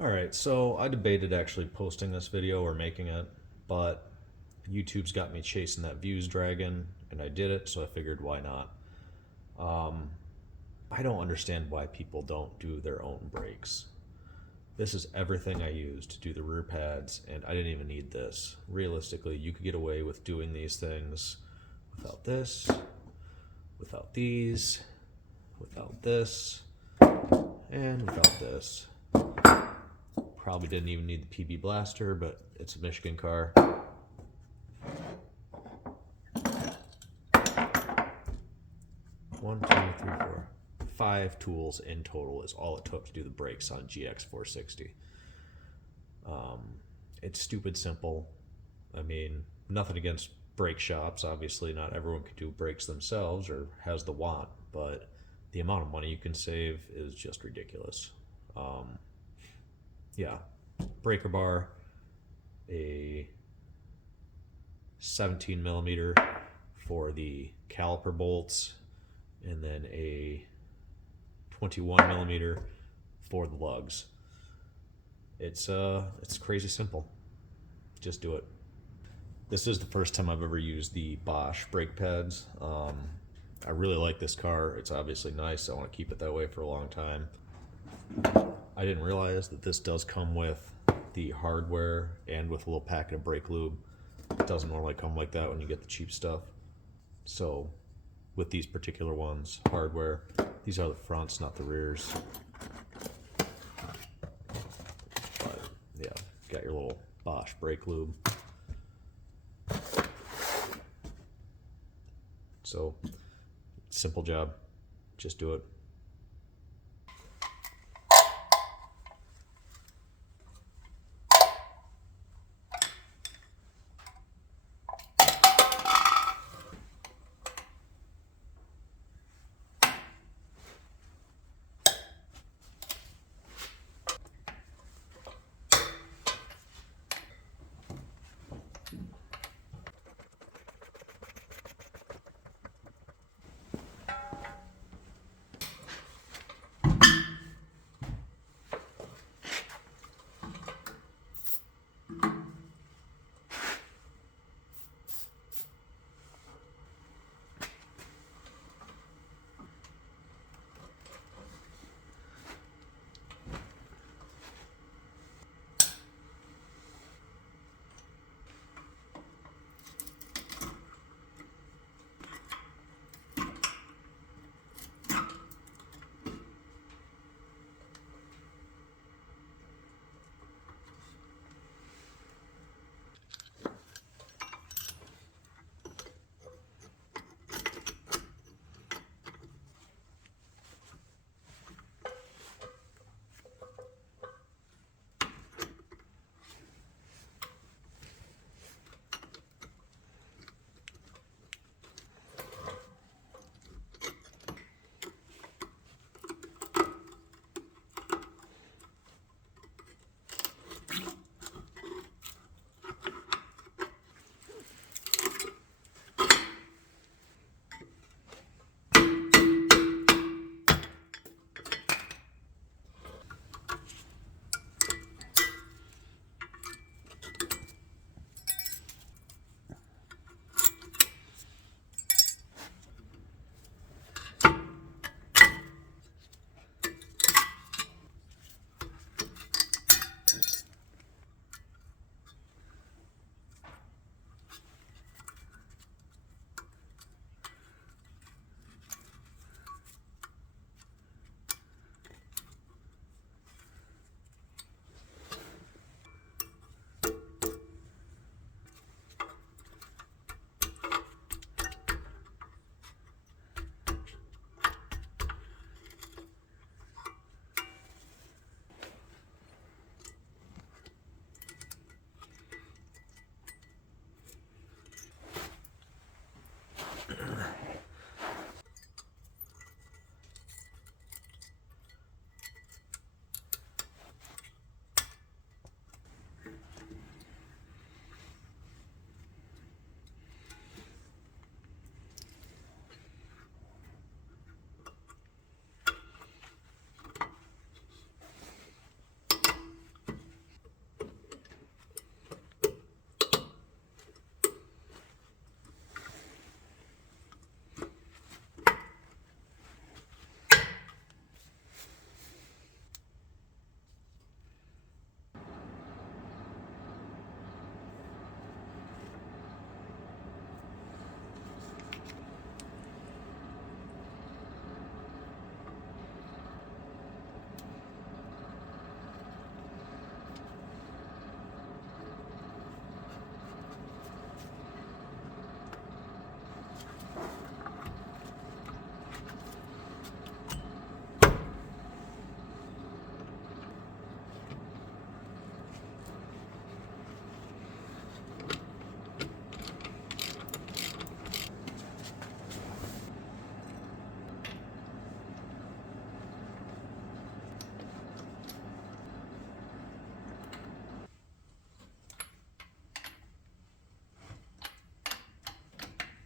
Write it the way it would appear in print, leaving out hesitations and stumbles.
Alright, so I debated actually posting this video or making it, but YouTube's got me chasing that views dragon, and I did it, so I figured why not. Um, I don't understand why people don't do their own brakes. This is everything I use to do the rear pads, and I didn't even need this. Realistically, you could get away with doing these things without this, without these, without this, and without this. Probably didn't even need the PB Blaster, but it's a Michigan car. One, two, three, four. 5 tools in total is all it took to do the brakes on gx460. It's stupid simple. I mean, nothing against brake shops. Obviously, not everyone can do brakes themselves or has the want, but the amount of money you can save is just ridiculous. Yeah, breaker bar, a 17 millimeter for the caliper bolts, and then a 21 millimeter for the lugs. It's crazy simple. Just do it. This is the first time I've ever used the Bosch brake pads. I really like this car. It's obviously nice. I want to keep it that way for a long time. I didn't realize that this does come with the hardware and with a little packet of brake lube. It doesn't normally come like that when you get the cheap stuff. So with these particular ones, hardware, these are the fronts, not the rears. But yeah, got your little Bosch brake lube. So simple job, just do it.